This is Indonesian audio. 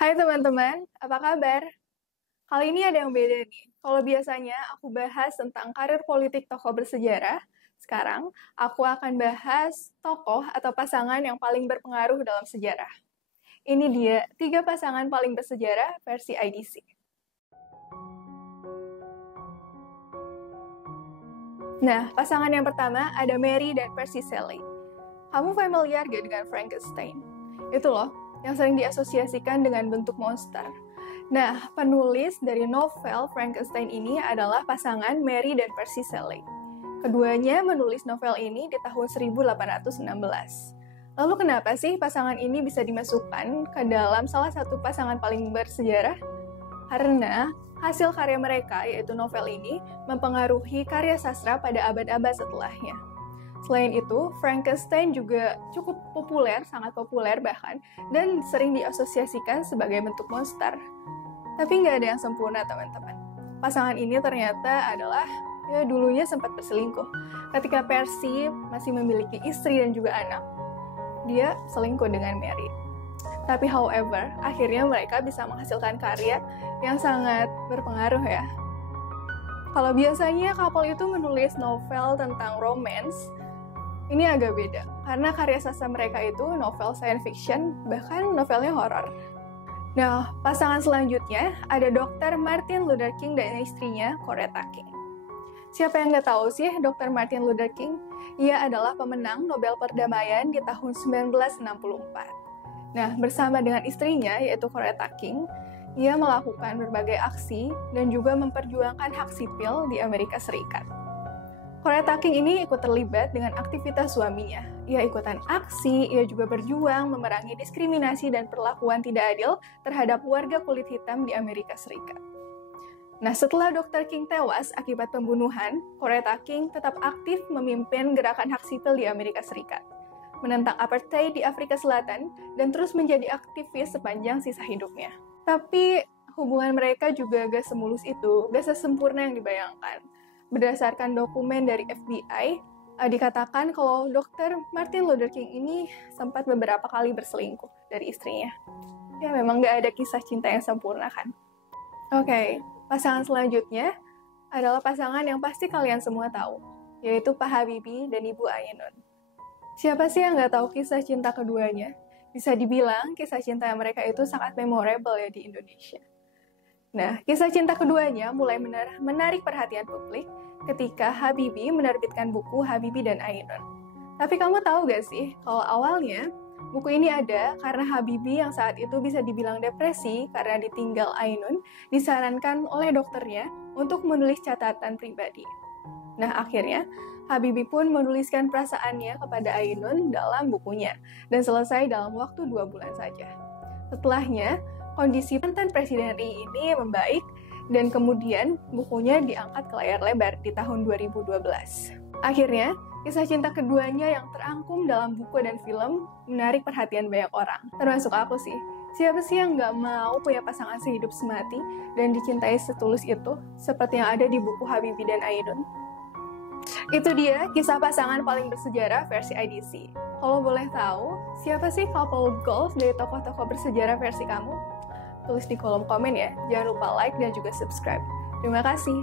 Hai teman-teman, apa kabar? Kali ini ada yang beda nih. Kalau biasanya aku bahas tentang karir politik tokoh bersejarah, sekarang aku akan bahas tokoh atau pasangan yang paling berpengaruh dalam sejarah. Ini dia 3 pasangan paling bersejarah versi IDC. Nah, pasangan yang pertama ada Mary dan Percy Shelley. Kamu familiar gak dengan Frankenstein? Itu loh, yang sering diasosiasikan dengan bentuk monster. Nah, penulis dari novel Frankenstein ini adalah pasangan Mary dan Percy Shelley. Keduanya menulis novel ini di tahun 1816. Lalu kenapa sih pasangan ini bisa dimasukkan ke dalam salah satu pasangan paling bersejarah? Karena hasil karya mereka, yaitu novel ini, mempengaruhi karya sastra pada abad-abad setelahnya. Selain itu, Frankenstein juga cukup populer, sangat populer bahkan, dan sering diasosiasikan sebagai bentuk monster. Tapi nggak ada yang sempurna, teman-teman. Pasangan ini ternyata adalah, dulunya sempat berselingkuh. Ketika Percy masih memiliki istri dan juga anak, dia selingkuh dengan Mary. Tapi however, akhirnya mereka bisa menghasilkan karya yang sangat berpengaruh ya. Kalau biasanya couple itu menulis novel tentang romance, ini agak beda, karena karya sastra mereka itu novel science fiction, bahkan novelnya horor. Nah, pasangan selanjutnya ada Dr. Martin Luther King dan istrinya Coretta King. Siapa yang nggak tahu sih Dr. Martin Luther King? Ia adalah pemenang Nobel Perdamaian di tahun 1964. Nah, bersama dengan istrinya, yaitu Coretta King, ia melakukan berbagai aksi dan juga memperjuangkan hak sipil di Amerika Serikat. Coretta King ini ikut terlibat dengan aktivitas suaminya. Ia ikutan aksi, ia juga berjuang memerangi diskriminasi dan perlakuan tidak adil terhadap warga kulit hitam di Amerika Serikat. Nah, setelah Dr. King tewas akibat pembunuhan, Coretta King tetap aktif memimpin gerakan hak sipil di Amerika Serikat, menentang apartheid di Afrika Selatan, dan terus menjadi aktivis sepanjang sisa hidupnya. Tapi hubungan mereka juga gak semulus itu, gak sesempurna yang dibayangkan. Berdasarkan dokumen dari FBI, dikatakan kalau Dr. Martin Luther King ini sempat beberapa kali berselingkuh dari istrinya. Ya memang gak ada kisah cinta yang sempurna kan. Oke, pasangan selanjutnya adalah pasangan yang pasti kalian semua tahu, yaitu Pak Habibie dan Ibu Ainun. Siapa sih yang gak tahu kisah cinta keduanya? Bisa dibilang kisah cinta mereka itu sangat memorable ya di Indonesia. Nah, kisah cinta keduanya mulai menarik perhatian publik ketika Habibie menerbitkan buku Habibie dan Ainun. Tapi kamu tahu gak sih, kalau awalnya buku ini ada karena Habibie yang saat itu bisa dibilang depresi karena ditinggal Ainun, disarankan oleh dokternya untuk menulis catatan pribadi. Nah, akhirnya Habibie pun menuliskan perasaannya kepada Ainun dalam bukunya, dan selesai dalam waktu 2 bulan saja. Setelahnya, kondisi mantan Presiden RI ini membaik, dan kemudian bukunya diangkat ke layar lebar di tahun 2012. Akhirnya, kisah cinta keduanya yang terangkum dalam buku dan film menarik perhatian banyak orang, termasuk aku sih. Siapa sih yang nggak mau punya pasangan sehidup semati dan dicintai setulus itu, seperti yang ada di buku Habibie dan Ainun? Itu dia kisah pasangan paling bersejarah versi IDC. Kalau boleh tahu, siapa sih couple goals dari tokoh-tokoh bersejarah versi kamu? Tulis di kolom komen ya. Jangan lupa like dan juga subscribe. Terima kasih.